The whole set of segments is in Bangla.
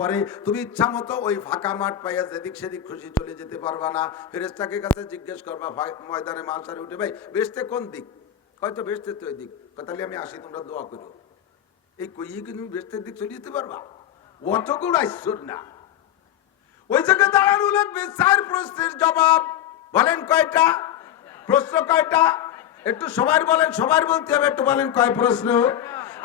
পরে তুমি ইচ্ছা মতো ওই ফাঁকা মাঠ পাইয়া যেদিক সেদিক খুশি চলে যেতে পারবা না। ফেরেশতাকে কাছে জিজ্ঞেস করবা ময়দানে মাশারে উঠে, ভাই বেহেশতে কোন দিক? হয়তো বেহেশতে তো ওই দিক। তাহলে আমি আসি, তোমরা দোয়া করো। এই কইয়ে কি তুমি বেহেশতের দিক চলে যেতে পারবা? অতগুলো আইশ্বর না। ওই জায়গায় দাঁড়ানো লাগবে 4 প্রশ্নের জবাব। বলেন কয়টা প্রশ্ন? কয়টা? একটু সবার বলেন, সবার বলতে হবে, একটু বলেন কয় প্রশ্ন?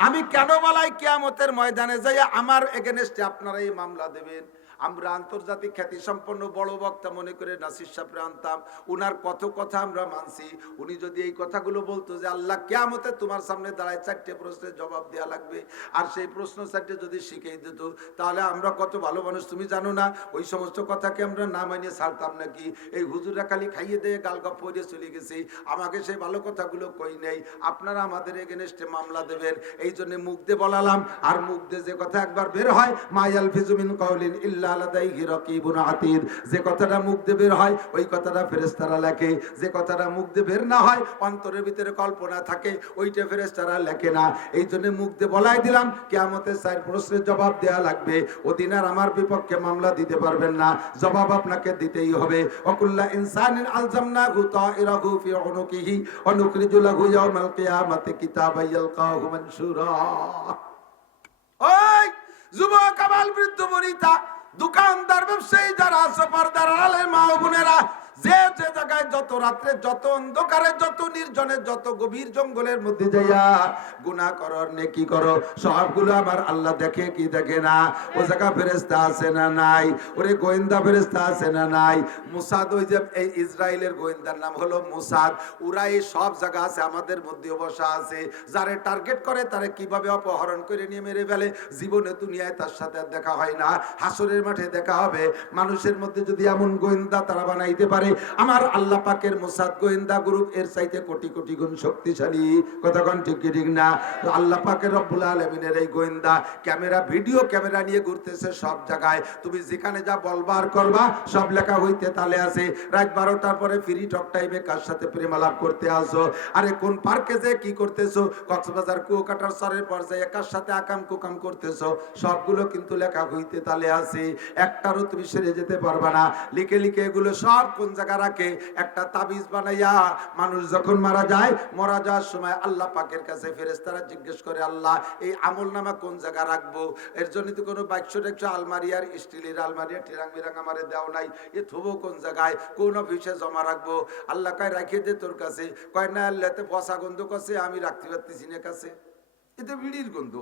আমি কেন বলাই কিয়ামতের ময়দানে যাইয়া আমার এগেনস্টে আপনারা এই মামলা দেবেন? আমরা আন্তর্জাতিক খ্যাতি সম্পন্ন বড় বক্তা মনে করে নাসির সাহেবরে আনতাম, উনার কত কথা আমরা মানছি। উনি যদি এই কথাগুলো বলতো যে আল্লাহ কিয়ামতে তোমার সামনে দাঁড়ায় 4টে প্রশ্নের জবাব দেওয়া লাগবে, আর সেই প্রশ্ন 4টে যদি শিখিয়ে দিত, তাহলে আমরা কত ভালো মানুষ তুমি জানো না? ওই সমস্ত কথাকে আমরা না মানিয়ে ছাড়তাম নাকি? এই হুজুরা খালি খাইয়ে দিয়ে গালগপ পড়ে চলে গেছি, আমাকে সেই ভালো কথাগুলো কই নেই। আপনারা আমাদের এগেনস্টে মামলা দেবেন, এই জন্য মুখ দিয়ে বলালাম। আর মুখ দিয়ে যে কথা একবার বের হয়, মায়াল ফিজুমিন কাউলিন ইল্লা লাদাইহি রাকিবুন আতীদ, যে কথাটা মুখ দিয়ে বের হয় ওই কথাটা ফেরেশতারা লেখে। যে কথাটা মুখ দিয়ে বের না হয়, অন্তরের ভিতরে কল্পনা থাকে, ওইটা ফেরেশতারা লেখে না। এই জন্য মুখ দিয়ে বলাই দিলাম কিয়ামতের 4 প্রশ্নের জবাব দেয়া লাগবে। ওদিন আর আমার বিপক্ষে মামলা দিতে পারবেন না, জবাব আপনাকে দিতেই হবে। ওয়াকুল্লা ইনসানিন আলজামনাহু তাইরাহু ফি উনুকিহি ওয়া নুখরিজু লাহু ইয়াওমাল কিয়ামাতি কিতাবান ইয়ালকাহু মানশুরা। ওই যুবক, আবাল, বৃদ্ধ, বনিতা, দোকানদার, ব্যবসায়ী যারা আছে, পর্দার আড়ালের মা ও বোনেরা, যে যে জায়গায় যত রাত্রে, যত অন্ধকারে, যত নির্জনে, যত গভীর জঙ্গলের মধ্যে যাইয়া গুনাহ করো, নেকি করো, সবগুলো আমার আল্লাহ দেখে কি দেখে না? ও জায়গা ফেরেশতা আছে না নাই? ওরে গোয়েন্দা ফেরেশতা আছে না নাই? মুসাদ, ওই যে এই ইসরায়েলের গোয়েন্দার নাম হলো মুসাদ, ওরা এই সব জায়গা আছে, আমাদের মধ্যে বসা আছে। যারে টার্গেট করে তারে কিভাবে অপহরণ করে নিয়ে মেরে ফেলে, জীবনে দুনিয়ায় তার সাথে দেখা হয় না, হাসরের মাঠে দেখা হবে। মানুষের মধ্যে যদি এমন গোয়েন্দা তারা বানাইতে পারে, আমার আল্লাহ পাকের মোসাদ গোয়েন্দা গ্রুপ এর চাইতে কোটি কোটি গুণ শক্তিশালী। কতক্ষণ ঠিক ঠিক না? আল্লাহ পাকের রব্বুল আলামিনের এই গোয়েন্দা ক্যামেরা, ভিডিও ক্যামেরা নিয়ে ঘুরতেছে সব জায়গায়। তুমি যেখানে যা বলবার করবা সব লেখা হইতে তালে আছে। রাত 12টার পরে ফ্রি টক টাইমে কার সাথে প্রেম আলাপ করতে আসো, আরে কোন পার্কে যে কি করতেছো, কক্সবাজার কুয়াকাটার সরের পর্যায়ে কার সাথে আকাম কুকাম করতেছো, সবগুলো কিন্তু লেখা হইতে তালে আছে। একটারও তুমি সেরে যেতে পারবা না। লিখে লিখে এগুলো সব কোন জায়গা রাখে? একটা তাবিজ বানাইয়া মানুষ যখন মারা যায়, মারা যাওয়ার সময় আল্লাহ পাকের কাছে ফেরেশতারা জিজ্ঞেস করে, আল্লাহ এই আমল নামা কোন জায়গা রাখবো? এর জন্য তো কোনো বাক্স টেক্স আলমারি আর স্টিলের আলমারি টিরাং মিরাং আমারে দেও নাই, এ থবো কোন জায়গায়, কোন অফিসে জমা রাখবো? আল্লাহ কয় রাখিয়ে দে তোর কাছে। কয় না, আল্লাহতে পচা গন্ধ করছে, আমি রাখতে পারতেছি না কাছে। এতে বিড়ির গন্ধ,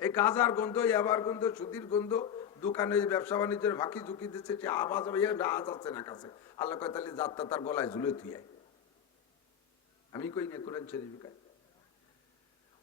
এই গাজার গন্ধ, এবার গন্ধ, সুদির গন্ধ, দোকানে ব্যবসা বাণিজ্যের ফাঁকি ঝুঁকি দিচ্ছে, সে আওয়াজ আছে না কাছে। আল্লাহ কয় তাহলে যাত্রা তার গলায় ঝুলে তুই আয়। আমি কই না কোরআন শরীফে কয়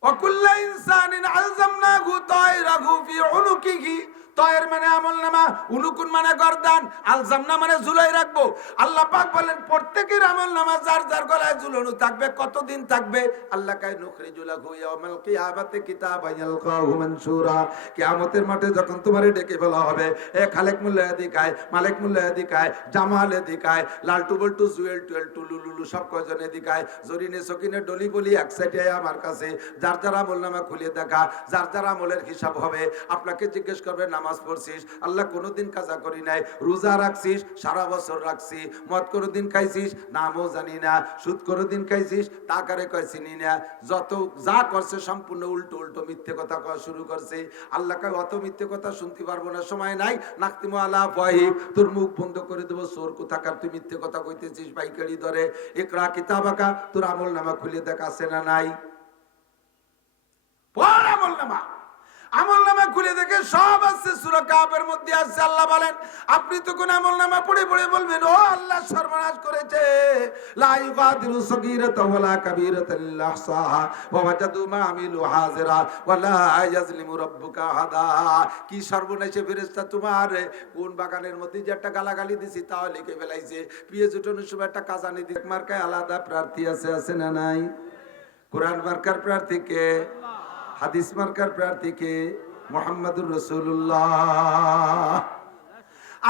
ওয়াকুল্লা ইনসানিন আলজামনাহু তাইরাহু ফি উনুকিহি। তয়ের মানে আমলনামা, উনুকুন মানে গর্দান, আলজামনা মানে ঝুলাই রাখবো। আল্লাহ পাক বলেন প্রত্যেকের আমলনামা যার যার গলায় ঝুলানো থাকবে। কতদিন থাকবে? আল্লাহ কয় নুখরিজু লাহু ইয়াওমাল কিয়ামাতি কিতাবান ইয়ালকাহু মানশুরা। কিয়ামতের মাঠে যখন তোমারে ডেকে ফেলা হবে, এ খালেক মোল্লা এদিকায়, মালিক মোল্লা এদিকায়, জামাল এদিকায়, লালটু বল্টু, জুয়েল টুয়েল, টুলু লুলু সব কয়জন এদিকায়, জরিনে সকিনে ডলি বলি এক সাইডে আমার কাছে। যার যার আমলনামা খুলে দেখা, যার যার আমলের হিসাব হবে। আপনাকে জিজ্ঞেস করবে নামাজ পড়ছিস? আল্লাহ কোনোদিন কাজা করি নাই। রোজা রাখছিস? সারা বছর রাখছি। মদ কোনোদিন খাইছিস? নামও জানি না। সুদ কোনোদিন খাইছিস? টাকারে কয় চিনি না। যত যা করছে সম্পূর্ণ উল্টো উল্টো মিথ্যে কথা কওয়া শুরু করছে। আল্লাহ কয় অত মিথ্যে কথা শুনতে পারবো না, সময় নাই। নাকতিমু আলা ফাহি, তোর মুখ বন্ধ করে দেবো। চোর কোথাকার, তুই মিথ্যে কথা কইতেছিস পাইকারি ধরে। ইকরা কিতাবাকা, তোর আমলনামা খুলে দেখ আছে না নাই। পড় আমলনামা। আমলনামা খুলে দেখে সব আছে, সূরা কাফের মধ্যে আছে। আল্লাহ বলেন আপনি তো কোন আমলনামা পড়ে পড়ে বলবেন ও আল্লাহ সর্বনাশ করেছে। লা ইউগাদিরু সগীরাতাও ওয়ালা কাবীরাতান ইল্লা আহসাহা ওয়া ওয়াজাদু মা আমিলু হাজিরা ওয়া লা ইয়াজলিমু রাব্বুকা আহাদা। কি সর্বনাশে ফেরেশতা তোমার! কোন বাগানের মধ্যে যে একটা গালাগালি দিছি তাও লিখে ফেলাইছে। পিএস উঠানোর সময় একটা কাজানি দিক মার্কায় আলাদা প্রার্থী আছে, আছে না নাই? কোরআন মার্কার প্রার্থী কে? হাদিস মার্কার প্রার্থী কে? মুহাম্মাদুর রাসূলুল্লাহ।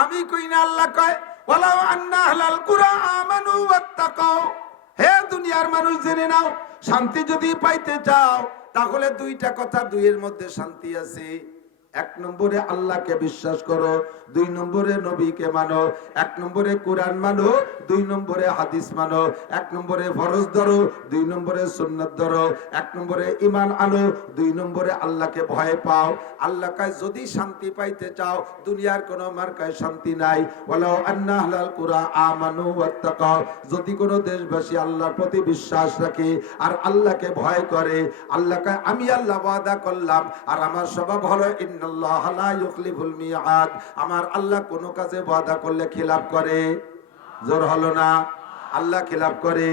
আমি কই না, আল্লাহ কয় ওয়ালাউ আন্না আহলাল কুরআ আমানু ওয়াত্তাকাও। হে দুনিয়ার মানুষ জেনে নাও, শান্তি যদি পাইতে চাও তাহলে দুইটা কথা, দুইয়ের মধ্যে শান্তি আছে। এক নম্বরে আল্লাহকে বিশ্বাস করো, 2 নম্বরে নবীকে মানো, 1 নম্বরে কোরআন মানো, 2 নম্বরে হাদিস মানো, 1 নম্বরে ফরজ ধরো, 2 নম্বরে সুন্নাত ধরো, 1 নম্বরে ঈমান আনো, 2 নম্বরে আল্লাহকে ভয় পাও। আল্লাহকে যদি শান্তি পাইতে চাও, দুনিয়ার কোনো মার্কায় শান্তি নাই। ওয়ালাউ আন্না আহলাল কুরা আমানু ওয়াত্তাকাও, যদি কোনো দেশবাসী আল্লাহর প্রতি বিশ্বাস রাখে আর আল্লাহকে ভয় করে, আল্লাহকে আমি আল্লাহ ওয়াদা করলাম আর আমার স্বভাব হলো ইন্নাল্লাহা লা ইউখলিফুল মিআদ, আমার আল্লাহ কোনো কাজে ওয়াদা করলে খিলাফ করে। জোর হলো না? আল্লাহ খিলাফ করে,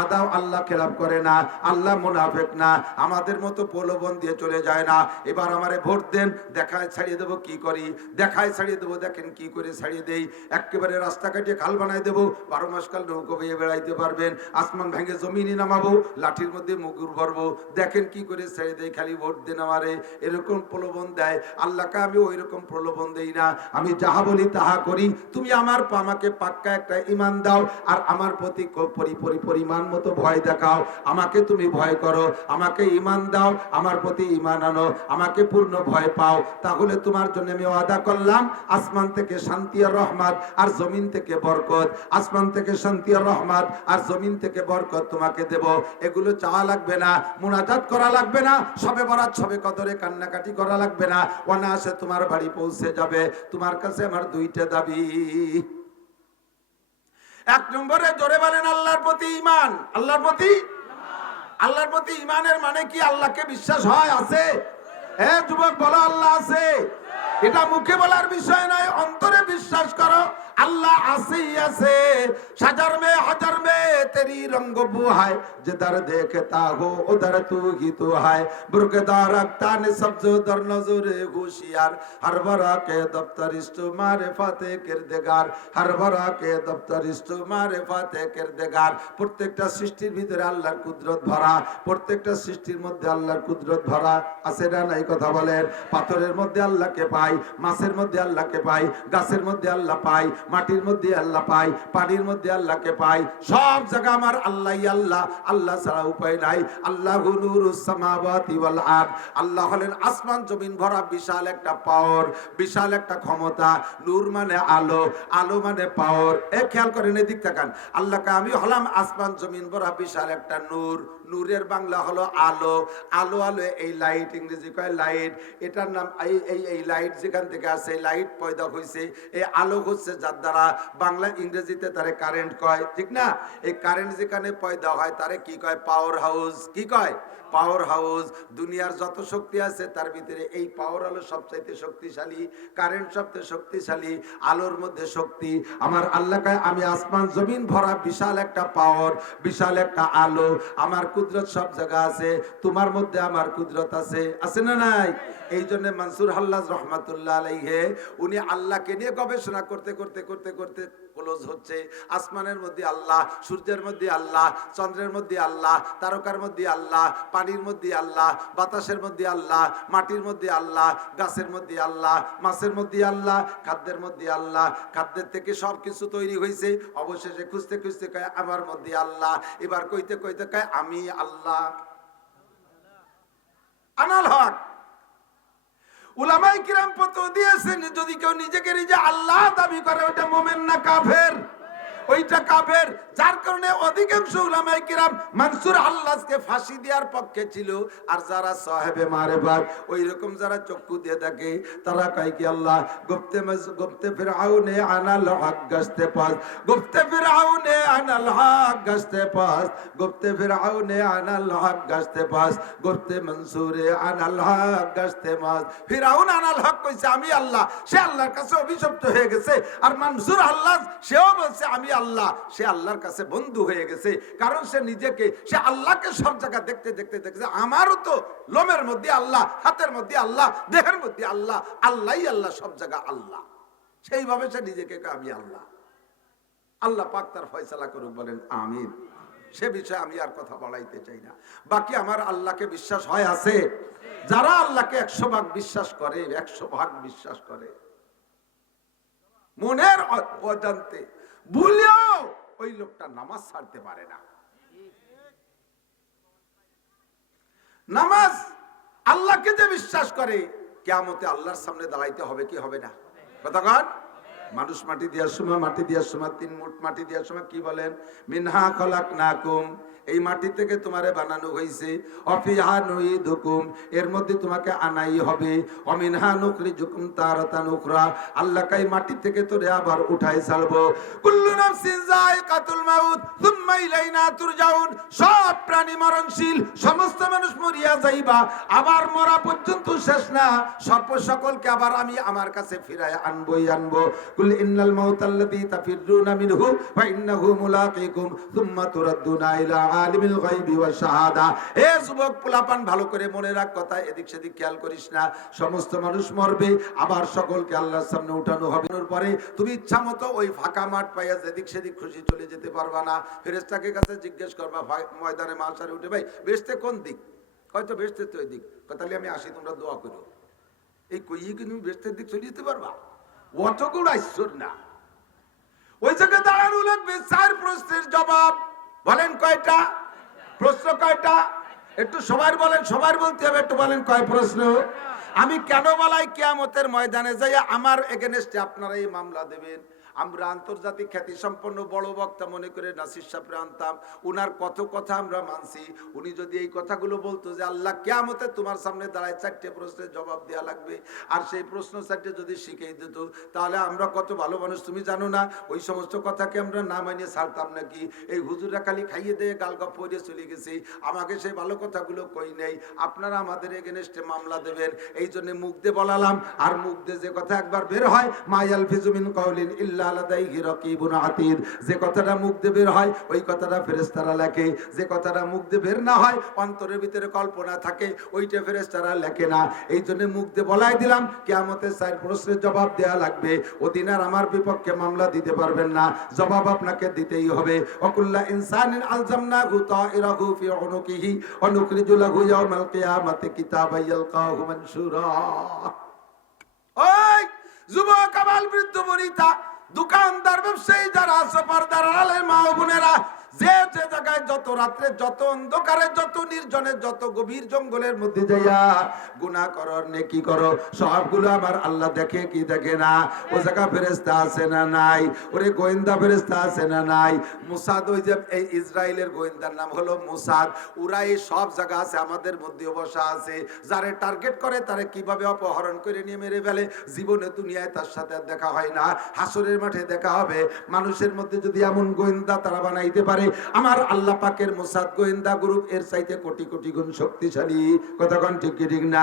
আদাও আল্লাহ খেলাপ করে না, আল্লাহ মুনাফিক না, আমাদের মতো প্রলোভন দিয়ে চলে যায় না। এবার আমারে ভোট দেন, দেখায় ছাড়িয়ে দেবো কি করি, দেখায় ছাড়িয়ে দেবো, দেখেন কি করে ছাড়িয়ে দেই। একেবারে রাস্তা কাটিয়ে খাল বানাই দেবো, 12 মাস কাল নৌকো বেয়ে বেড়াইতে পারবেন, আসমান ভেঙে জমিনই নামাবো, লাঠির মধ্যে মুগুর ভরবো, দেখেন কি করে ছেড়ে দেই, খালি ভোট দেন আমারে, এরকম প্রলোভন দেয়। আল্লাহকে আমি ওই রকম প্রলোভন দেই না, আমি যাহা বলি তাহা করি। তুমি আমাকে পাক্কা একটা ঈমান দাও আর আমার প্রতি পরিমাণ মতো ভয় দেখাও, আমাকে তুমি ভয় করো, আমাকে ঈমান দাও, আমার প্রতি ঈমান আনো, আমাকে পূর্ণ ভয় পাও, তাহলে তোমার জন্য আমি ওয়াদা করলাম আসমান থেকে শান্তি আর রহমত আর জমিন থেকে বরকত, আসমান থেকে শান্তি আর রহমত আর জমিন থেকে বরকত তোমাকে দেব। এগুলো চাওয়া লাগবে না, মুনাজাত করা লাগবে না, সবে বরাত সবে কদরে কান্নাকাটি করা লাগবে না, অনায়াসে তোমার বাড়ি পৌঁছে যাবে। তোমার কাছে আমার 2টা দাবি। 1 নম্বরে জোরে বলেন আল্লাহর প্রতি ঈমান। আল্লাহর প্রতি ঈমানের মানে কি? আল্লাহকে বিশ্বাস হয়, আছে? হ্যাঁ যুবক বলো আল্লাহ আছে। এটা মুখে বলার বিষয় নয়, অন্তরে বিশ্বাস করো अल्लाह आसे ही आसे, शजर में हजर में तेरी रंग बू है, जिधर देखता हो उधर तू ही तो है, बुरकदार अक्तान सब्ज दर नजर होशियार, हर बरा के दफ्तर इष्टो मारे फाते किरदेगार, हर बरा के दफ्तर इष्टो मारे फाते किरदेगार। প্রত্যেকটা সৃষ্টির ভিতরে আল্লাহর কুদরত ভরা, প্রত্যেকটা সৃষ্টির মধ্যে আল্লাহর কুদরত ভরা, আছে না নাই কথা বলেন? পাথরের মধ্যে আল্লাহকে পাই, মাছের মধ্যে আল্লাহকে পাই, গাছের মধ্যে আল্লাহ পাই, মাটির মধ্যে আল্লাহ পাই, পানির মধ্যে আল্লাহকে পাই, সব জায়গা আমার আল্লাহই আল্লাহ, আল্লাহ ছাড়া উপায় নাই। আল্লাহু নূরুস সামাওয়াতি ওয়াল আরদ, আল্লাহ হলেন আসমান জমিন ভরা বিশাল একটা পাওয়ার, বিশাল একটা ক্ষমতা। নূর মানে আলো, আলো মানে পাওয়ার। খেয়াল করেন, এদিক তাকান। আল্লাহকে আমি হলাম আসমান জমিন ভরা বিশাল একটা নূর। নূরের বাংলা হলো আলো। আলো আলো এই লাইট, ইংরেজি কয় লাইট। এটার নাম এই লাইট যেখান থেকে আসে, লাইট পয়দা হয়েছে, এই আলো হচ্ছে যার দ্বারা বাংলা ইংরেজিতে তারে কারেন্ট কয়, ঠিক না? এই কারেন্ট যেখানে পয়দা হয় তারে কি কয়? Power house. কি কয়? Power house. দুনিয়ার যত শক্তি আছে তার ভিতরে এই পাওয়ার আলো সবচাইতে শক্তিশালী, কারেন্ট সবচেয়ে শক্তিশালী, আলোর মধ্যে শক্তি। আমার আল্লাহ কয় আমি আসমান জমিন ভরা বিশাল একটা পাওয়ার, বিশাল একটা আলো। আমার কুদরত সব জায়গা আছে, তোমার মধ্যে আমার কুদরত আছে, আছে না নাই? এই জন্য মনসুর হাল্লাজ রহমাতুল্লাহ আলাইহি উনি আল্লাহকে নিয়ে গবেষণা করতে করতে করতে করতে ক্লোজ হচ্ছে। আসমানের মধ্যে আল্লাহ, সূর্যের মধ্যে আল্লাহ, চন্দ্রের মধ্যে আল্লাহ, তারকার মধ্যে আল্লাহ, পানির মধ্যে আল্লাহ, বাতাসের মধ্যে আল্লাহ, মাটির মধ্যে আল্লাহ, গাছের মধ্যে আল্লাহ, মাছের মধ্যে আল্লাহ, খাদ্যের মধ্যে আল্লাহ। খাদ্যের থেকে সব কিছু তৈরি হয়েছে, অবশেষে খুঁজতে খুঁজতে কয় আমার মধ্যে আল্লাহ। এবার কইতে কইতে কয় আমি আল্লাহ। আনাল হক উলামায়ে কিরাম ফতোয়া দিয়েছেন, যদি কেউ নিজেকে নিজে আল্লাহ দাবি করে ওটা মুমিন না কাফের? ওইটা কাফের। যার কারণে অধিকাংশ উলামায়ে কিরাম মনসুর আল্লাহকে ফাঁসি দেওয়ার পক্ষে ছিল। আর যারা সাহেবে মারেফাত ওই রকম যারা চক্ষু দিয়ে থাকে তারা কয় কি আল্লাহ গুপ্তে ফিরআউনে আনাল হক গাছতে পাস, গুপ্তে ফিরআউনে আনাল হক গাছতে পাস, গুপ্তে ফিরআউনে আনাল হক গাছতে পাস, গুপ্তে মনসুরে আনাল হক গাছতে মাস। ফিরআউন আনাল হক কইছে আমি আল্লাহ, সে আল্লাহর কাছে অভিশপ্ত হয়ে গেছে। আর মনসুর আল্লাহ সেও বলছে আমি আল্লাহ, সে আল্লাহর কাছে বন্ধু হয়ে গেছে। কারণ সে নিজেকে, সে আল্লাহকে সব জায়গা দেখতে দেখতে দেখছে আমারও তো লোমের মধ্যে আল্লাহ, হাতের মধ্যে আল্লাহ, দেহের মধ্যে আল্লাহ, আল্লাহই আল্লাহ, সব জায়গা আল্লাহ। সেইভাবে সে নিজেকে আমি আল্লাহ। আল্লাহ পাক তার ফয়সালা করুক, বলেন আমিন। সে বিষয়ে আমি আর কথা বলাইতে চাই না। বাকি আমার আল্লাহকে বিশ্বাস হয়, আছে? যারা আল্লাহকে 100 ভাগ বিশ্বাস করে, 100 ভাগ বিশ্বাস করে, মনের অজান্তে ভুলেও ওই লোকটা নামাজ ছাড়তে পারে না। নামাজ আল্লাহকে যে বিশ্বাস করে কিয়ামতে আল্লাহর সামনে দাঁড়াইতে হবে কি হবে না? কতক্ষণ? মানুষ মাটি দেওয়ার সময়, মাটি দেওয়ার সময় 3 মুঠ মাটি দেওয়ার সময় কি বলেন? মিনহা খলাকনাকুম, এই মাটি থেকে তোমারে বানানো হয়েছে। অফিহা নুইদুকুম, এর মধ্যে তোমাকে আনাই হবে। অমিনহা নুখরিজুকুম তারাতান উখরা, আল্লাহ কাই মাটি থেকে তোরে আবার উঠাই ছাড়বো। কুল্লু নাফসিন যায়কাতুল মাউত সুম্মা ইলাইনা তুরজাউন, সব প্রাণী মরণশীল, সমস্ত মানুষ মরিয়া যাইবা, আবার মরা পর্যন্ত শেষ না, সকলকে আবার আমি আমার কাছে ফিরায় আনবই আনবো। কুল ইন্নাল মাউতাল্লাযী তাফিররুনা মিনহু ওয়া ইন্নাহু মুলাকীকুম সুম্মা তুরাদ্দুনা ইলা আলিমিল গায়বি ওয়াশ শাহাদা। এ যুবক পোলাপান, ভালো করে মনে রাখ কথা, এদিক সেদিক খেয়াল করিস না। সমস্ত মানুষ মরবে, আবার সকলকে আল্লাহর সামনে উঠানো হবে। এর পরে তুমি ইচ্ছা মতো ওই ফাঁকা মাঠ পাইয়া যেদিক সেদিক খুশি চলে যেতে পারবা না। ফেরেশতাকে কাছে জিজ্ঞেস করবা ময়দানে মাশারে উঠে, ভাই বেহেশতে কোন দিক? হয়তো বেহেশতে তো ওই দিক। তাহলে আমি আসি, তোমরা দোয়া করো। এই কইয়ে কি তুমি বেহেশতের দিক চলে যেতে পারবা? অতগুলো আইসর না। ওই জায়গায় দাঁড়ানো লাগবে। 4 প্রশ্নের জবাব বলেন কয়টা? প্রশ্ন কয়টা? একটু সবার বলেন, সবার বলতে হবে, একটু বলেন কয় প্রশ্ন? আমি কেন বলাই কিয়ামতের ময়দানে যাইয়া আমার এগেনস্টে আপনারা এই মামলা দেবেন? আমরা আন্তর্জাতিক খ্যাতি সম্পন্ন বড় বক্তা মনে করে নাসির সাহেবরে আনতাম, উনার কত কথা আমরা মানছি। উনি যদি এই কথাগুলো বলতো যে আল্লাহ কিয়ামতে তোমার সামনে দাঁড়ায় 4টে প্রশ্নের জবাব দেওয়া লাগবে, আর সেই প্রশ্ন 4টে যদি শিখিয়ে দিত, তাহলে আমরা কত ভালো মানুষ তুমি জানো না? ওই সমস্ত কথাকে আমরা না মানিয়ে ছাড়তাম নাকি? এই হুজুররা খালি খাইয়ে দিয়ে গালগপ পড়ে চলে গেছি, আমাকে সেই ভালো কথাগুলো কই নেই। আপনারা আমাদের এগেনস্টে মামলা দেবেন, এই জন্য মুখ দিয়ে বলালাম। আর মুখ দিয়ে যে কথা একবার বের হয়, মায়াল ফিজুমিন কাউলিন ইল্লা লাদাইহি রাকিবুন আতীদ, যে কথাটা মুখ দিয়ে বের হয় ওই কথাটা ফেরেশতারা লেখে। যে কথাটা মুখ দিয়ে বের না হয়, অন্তরের ভিতরে কল্পনা থাকে, ওইটা ফেরেশতারা লেখে না। এই জন্য মুখ দিয়ে বলাই দিলাম কিয়ামতে 4 প্রশ্নের জবাব দেয়া লাগবে। ওদিন আর আমার বিপক্ষে মামলা দিতে পারবেন না, জবাব আপনাকে দিতেই হবে। ওয়াকুল্লা ইনসানিন আলজামনাহু তাইরাহু ফি উনুকিহি ওয়া নুখরিজু লাহু ইয়াওমাল কিয়ামাতি কিতাবান ইয়ালকাহু মানশুরা। ওই যুবক, আবাল, বৃদ্ধ, বনিতা, দোকানদার, ব্যবসায়ী যারা আছে, পর্দার আড়ালের মা ও বোনেরা, যে যে জায়গায় যত রাত্রে, যত অন্ধকারে, যত নির্জনে, যত গভীর জঙ্গলের মধ্যে যাইয়া গুনাহ করো, নেকি করো, সবগুলো আমার আল্লাহ দেখে কি দেখে না? ও জায়গা ফেরেশতা আছে না নাই? ওরে গোয়েন্দা ফেরেশতা আছে না নাই? মুসাদ, ওই যে এই ইসরায়েলের গোয়েন্দার নাম হলো মুসাদ, ওরা এই সব জায়গা আছে, আমাদের মধ্যে বসা আছে। যারে টার্গেট করে তারে কিভাবে অপহরণ করে নিয়ে মেরে ফেলে, জীবনে দুনিয়ায় তার সাথে দেখা হয় না, হাসরের মাঠে দেখা হবে। মানুষের মধ্যে যদি এমন গোয়েন্দা তারা বানাইতে পারে, আমার আল্লাহ পাকের মোসাদ গোয়েন্দা গ্রুপ এর চাইতে কোটি কোটি গুণ শক্তিশালী। কতক্ষণ ঠিক কি ঠিক না?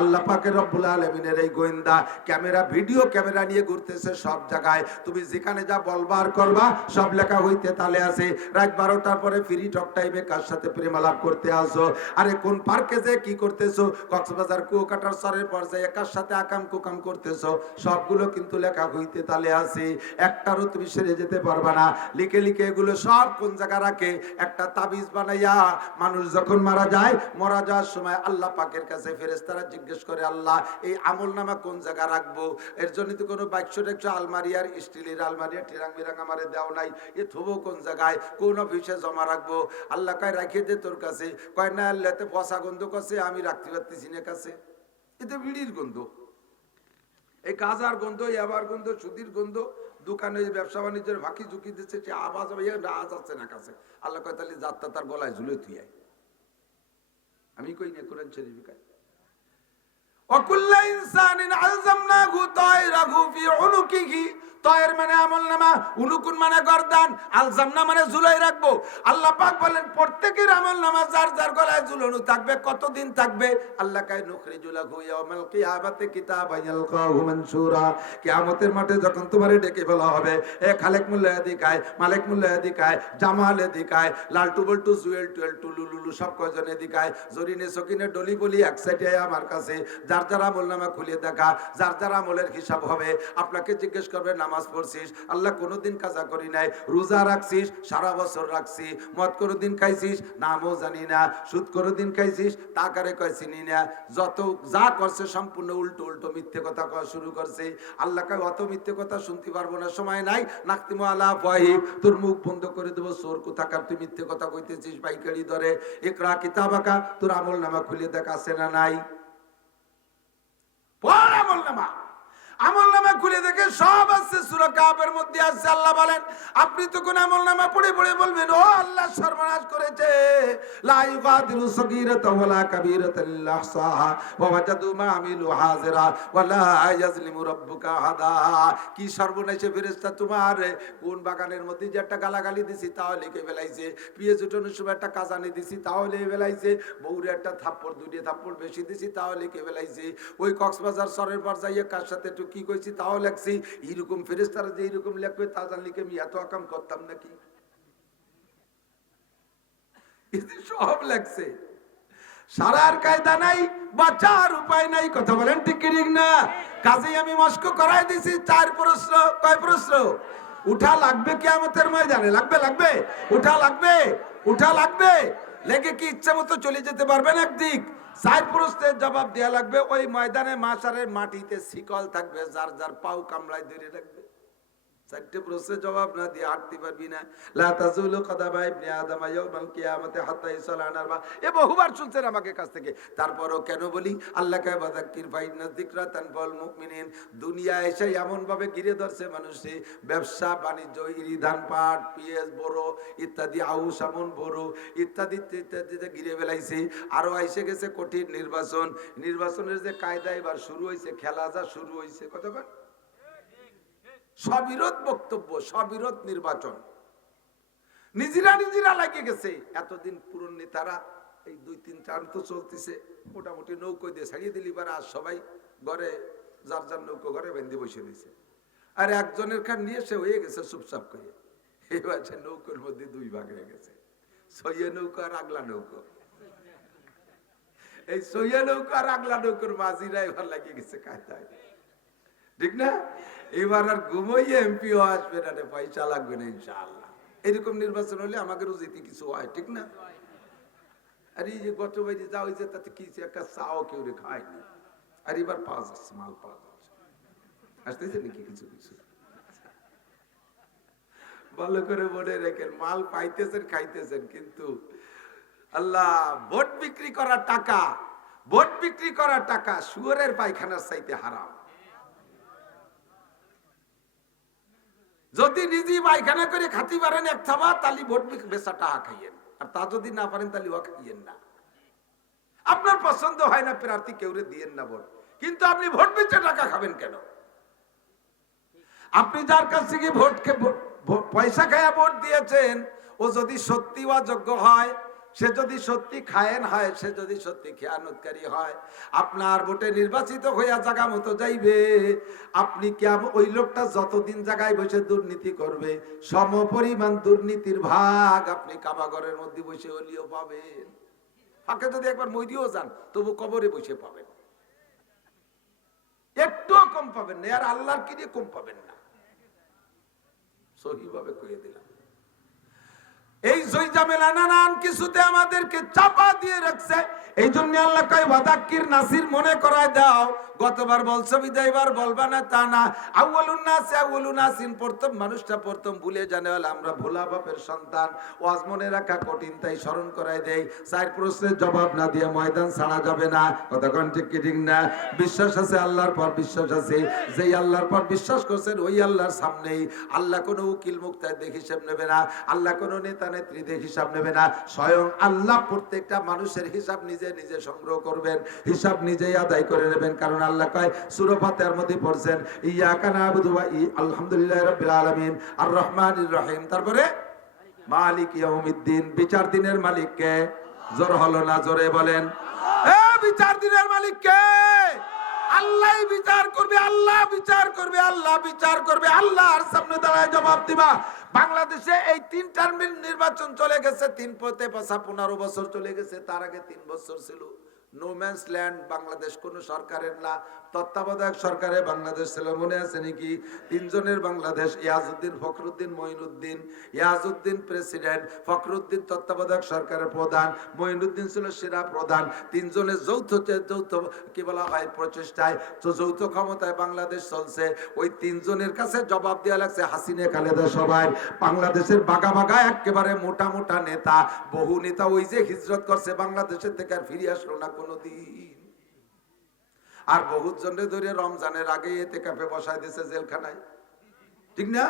আল্লাহ পাকের রব্বুল আলামিনের এই গোয়েন্দা ক্যামেরা, ভিডিও ক্যামেরা নিয়ে ঘুরতেছে সব জায়গায়। তুমি যেখানে যা বলবার করবা সব লেখা হইতে তালে আছে। রাত 12টার পরে ফ্রি টক টাইমে কার সাথে প্রেম আলাপ করতে আসো, আরে কোন পার্কে যে কি করতেছো, কক্সবাজার কুয়াকাটার সরের পর্যায়ে কার সাথে আকাম কুকাম করতেছো, সবগুলো কিন্তু লেখা হইতে তালে আছে। একটারও তুমি সেরে যেতে পারবা না। লিখে লিখে এগুলো সব কোন জায়গা রাখে, একটা তাবিজ বানাইয়া মানুষ যখন মারা যায়, মারা যাওয়ার সময় আল্লাহ পাকের কাছে ফেরেশতারা জিজ্ঞেস করে, আল্লাহ এই আমল নামা কোন জায়গা রাখবো? এর জন্য তো কোনো বাক্স টেক্স আলমারি আর স্টিলের আলমারি টিরাং বিরাং আমারে দেওয়া নাই, এ থবো কোন জায়গায়, কোন অফিসে জমা রাখবো? আল্লাহ কয় রাখিয়ে দে তোর কাছে। কয় না, আল্লাহতে পচা গন্ধ কাছে আমি রাখতে পারতেছি না কাছে, এতে বিড়ির গন্ধ, এই গাজার গন্ধ, এবার গন্ধ, সুদির গন্ধ, দোকানে ব্যবসা বাণিজ্যের ফাঁকি ঝুঁকি দিচ্ছে, সে আওয়াজ যাচ্ছে না কাছে। আল্লাহ কয় তাহলে যাত্রা তার গলায় ঝুলে তুই আয়। আমি কই না কোরআন শরীফে ওয়াকুল্লা ইনসানিন আলজামনাহু তাইরাহু ফি উনুকিহি, তায়ের মানে আমল নামা, উনুকুন মানে গর্দান, আলজামনা মানে ঝুলাই রাখবো। আল্লাহ পাক বলেন প্রত্যেকের আমল নামা যার যার গলায় ঝুলানো থাকবে। কতদিন থাকবে? আল্লাহ কায় নুখরিজু লাহু ইয়াওমাল কিয়ামাতি কিতাবান ইয়ালকাহু মানশুরা। কিয়ামতের মাঠে যখন তোমারে ডেকে বলা হবে, এ খালেক মোল্লা এদিকায়, মালিক মোল্লা এদিকায়, জামাল এদিকায়, লালটু বল্টু, জুয়েল টুয়েল, টুলুলুলু সব কয়জন এদিকায়, জরিনে সকিনে ডলি বলি এক সাইডে আমার কাছে। যার যার আমল নামা খুলে দেখা, যার যার আমলের হিসাব হবে। আপনাকে জিজ্ঞেস করবে, নামাজ পড়ছিস? আল্লাহ কোনোদিন কাজা করি নাই। রোজা রাখছিস? সারা বছর রাখছি। মদ কোনোদিন খাইছিস? নামও জানি না। সুদ কোনোদিন খাইছিস? টাকারে কয় চিনি না। যত যা করছে সম্পূর্ণ উল্টো উল্টো মিথ্যে কথা কওয়া শুরু করছে। আল্লাহ কয় অত মিথ্যে কথা শুনতে পারবো না, সময় নাই। নাকতিমু আলা ফাহিম, তোর মুখ বন্ধ করে দেবো। চোর কোথাকার, তুই মিথ্যে কথা কইতেছিস পাইকারি দরে। ইকরা কিতাবাকা, তোর আমল নামা খুলে দেখ আছে না নাই। আমলনামা। আমলনামা খুলে দেখে সব আছে সূরা কাফের মধ্যে আছে। আল্লাহ বলেন, আপনি তো কোন আমলনামা পড়ে পড়ে বলবেন, ও আল্লাহ সর্বনাশ করেছে, লা ইউগাদিরু সগীরাতাও ওয়ালা কাবীরাতান ইল্লা আহসাহা ওয়া ওয়াজাদু মা আমিলু হাজিরা ওয়া লা ইয়াজলিমু রাব্বুকা আহাদা। কি সর্বনাশে ফেরেশতা তোমার! কোন বাগানের মধ্যে যে একটা গালাগালি দিছি তাও লিখে ফেলাইছে, পিএস উঠানোর সময় একটা কাজানি দিছি তাও লিখে ফেলাইছে, বউরে একটা থাপ্পড় দুইটা থাপ্পড় বেশি দিছি তাও লিখে ফেলাইছে, ওই কক্সবাজার সরের পর যাইয়ে কার সাথে একটু কি কইছি তাও লেখছি। এইরকম ফেরেশতারা যে এইরকম লেখবে তা জানলে কি আমি এত আকাম করতাম নাকি? সব লেখছে, সারার কায়দা নাই, বাঁচার উপায় নাই। কথা বলেন ঠিক কি ঠিক না? কাজেই আমি মস্ক করাই দিছি 4 প্রশ্ন। কয় প্রশ্ন? উঠা লাগবে কিয়ামতের ময়দানে। লাগবে লাগবে উঠা লাগবে, উঠা লাগবে। লেগে কি ইচ্ছা মতো চলে যেতে পারবেন একদিক? 4 প্রশ্নের জবাব দেয়া লাগবে। ওই ময়দানে মাশারের মাটিতে শিকল থাকবে, যার যার পাও কামড়ায় ধরে রাখবে। 4টে প্রশ্নের জবাব না দিয়ে হাঁটতে পারবি না। লা তাজুলু কদামা ইবনে আদম ইয়াউমাল কিয়ামাতি হাত্তা ইসলান আরবা। এ বহুবার শুনছেন আমাকে কাছ থেকে। তারপরও কেন বলি, আল্লাহকে বাযাক্কির ফাইন্না যিকরা তানফাউল মুমিনিন। দুনিয়া এসে এমন ভাবে ঘিরে ধরছে মানুষে, ব্যবসা বাণিজ্য, ইরি ধান পাট পিএস বড় ইত্যাদি, আউশ আমন বড় ইত্যাদি ইত্যাদিতে ঘিরে ফেলাইছে। আরো এসে গেছে কঠিন নির্বাচন। নির্বাচনের যে কায়দা এবার শুরু হয়েছে, খেলা যা শুরু হয়েছে, কতবার সবিরোধ বক্তব্য, সবিরোধ নির্বাচন, নিজেরা নিজেরা লাগিয়ে গেছে। এতদিন পুরন নেতারা এই 2-3 টার্ম তো চলতেছে, মোটামুটি নৌকো দিয়ে ছাড়িয়ে দিলি, আর আজ সবাই ঘরে যার যার নৌকো ঘরে বেঁধে বসে রয়েছে। আর একজনের খান নিয়ে সে হয়ে গেছে চুপচাপ করে। এবার সে নৌকোর মধ্যে 2 ভাগ হয়ে গেছে, সইয়ে নৌকো আর আগলা নৌকো। এই সইয়ে নৌকো আর আগলা নৌকোর মাঝিরা এবার লাগিয়ে গেছে কায়দায়, ঠিক না? এবার আর ঘুমোইয়ে এমপিও আসবে না, পয়সা লাগবে না ইনশাআল্লাহ। এরকম নির্বাচন হলে আমাদের জিতে কিছু হয়, ঠিক না? আর এই যে গত বাইরে যা হয়েছে তাতে কি একটা চাও কেউ রে খায়নি, আর এবার পাওয়া যাচ্ছে, মাল পাওয়া যাচ্ছে, আসতেছে নাকি কিছু কিছু। ভালো করে মনে রেখেন, মাল পাইতেছেন খাইতেছেন, কিন্তু আল্লাহ ভোট বিক্রি করার টাকা, ভোট বিক্রি করার টাকা শুয়োরের পায়খানার চাইতে হারাম। যদি নিজে পায়খানা করে খাতি পারেন এক থাবা, তাহলে ভোট বেচা টাকা খাইয়েন, আর তা যদি না পারেন তাহলে ও খাইয়েন না। আপনার পছন্দ হয় না প্রার্থী, কেউরে দিয়েন না ভোট, কিন্তু আপনি ভোট বেচে টাকা খাবেন কেন? আপনি যার কাছ থেকে পয়সা খায়া ভোট দিয়েছেন, ও যদি সত্যি অযোগ্য হয়, সে যদি সত্যি খায়েন হয়, সে যদি সত্যি খেয়ানতকারী হয়, আপনার ভোটে নির্বাচিত হইয়া জায়গা মতো যাইবে, আপনি ওই লোকটা যতদিন জায়গায় বসে দুর্নীতি করবে, সমপরিমাণ দুর্নীতির ভাগ আপনি কাবাগরের মধ্যে বসে হলিও পাবেন। ফাঁকে যদি একবার মরিও যান, তবু কবরে বসে পাবেন, একটুও কম পাবেন না, আর আল্লাহর কি দিয়ে কম পাবেন না। সহিভাবে কয়ে দিলাম। এই জয়জামেলা নানান কিছুতে আমাদেরকে চাপা দিয়ে রাখছে। এই জন্য আল্লাহ কয় ওয়াদাক্কির, নাসির মনে করায় দাও। গতবার বলছো বিদায় এবার বলবা না তা না। আউয়ালুন নাস আউয়ালুন নাসিন, প্রথম মানুষটা প্রথম ভুলে জানে হল আমরা ভোলা বাপের সন্তান। ওয়াজ মনে রাখা কঠিন, তাই স্মরণ করায় দেই। 4 প্রশ্নের জবাব না দিয়ে ময়দান ছাড়া যাবে না। কথা কোন ঠিক কি ঠিক না? বিশ্বাস আছে, আল্লাহর পর বিশ্বাস আছে। যেই আল্লাহর পর বিশ্বাস করছেন ওই আল্লাহর সামনেই আল্লাহ কোনো উকিল মুক্তার হিসাব নেবে না, আল্লাহ কোনো নেতা নেত্রীদের হিসাব নেবে না। স্বয়ং আল্লাহ প্রত্যেকটা মানুষের হিসাব নিজে নিজে সংগ্রহ করবেন, হিসাব নিজেই আদায় করে নেবেন। কারণ আল্লাহ কয় সূরা ফাতিহার মধ্যে পড়ছেন ইয়াকা নাবুদু ওয়া আলহামদুলিল্লাহি রাব্বিল আলামিন আর রহমানির রহিম, তারপরে মালিক ইয়াউমিদ্দিন। বিচার দিনের মালিক কে? জোর হলো না, জোরে বলেন। এ বিচার দিনের মালিক কে? আল্লাহ বিচার করবে, আল্লাহ বিচার করবে, আল্লাহ বিচার করবে, আল্লাহর সামনে দাঁড়ায় জবাব দিবা। বাংলাদেশে এই 3 টার্মের নির্বাচন চলে গেছে, 3 পথে 15 বছর চলে গেছে। তার আগে 3 বছর ছিল নো ম্যানস ল্যান্ড। বাংলাদেশ কোন সরকারের না, তত্ত্বাবধায়ক সরকারে বাংলাদেশ ছিল। মনে আছে নাকি? 3 জনের বাংলাদেশ, ইয়াজউদ্দিন, ফখরুদ্দিন, মঈনুদ্দিন। ইয়াজউদ্দিন প্রেসিডেন্ট, ফখরুদ্দিন তত্ত্বাবধায়ক সরকারের প্রধান, মঈনুদ্দিন ছিল সেরা প্রধান। 3 জনের যৌথ কি বলা হয় প্রচেষ্টায়, তো যৌথ ক্ষমতায় বাংলাদেশ চলছে। ওই 3 জনের কাছে জবাব দেওয়া লাগছে হাসিনা খালেদা সবাই। বাংলাদেশের বাগা বাগা একেবারে মোটা মোটা নেতা, বহু নেতা ওই যে হিজরত করছে বাংলাদেশের থেকে, আর ফিরে আসলো না কোনোদিন। আর বহুত জনে ধরে রমজানের আগে এতেকাফে বসাই দিয়েছে জেলখানায়, ঠিক না?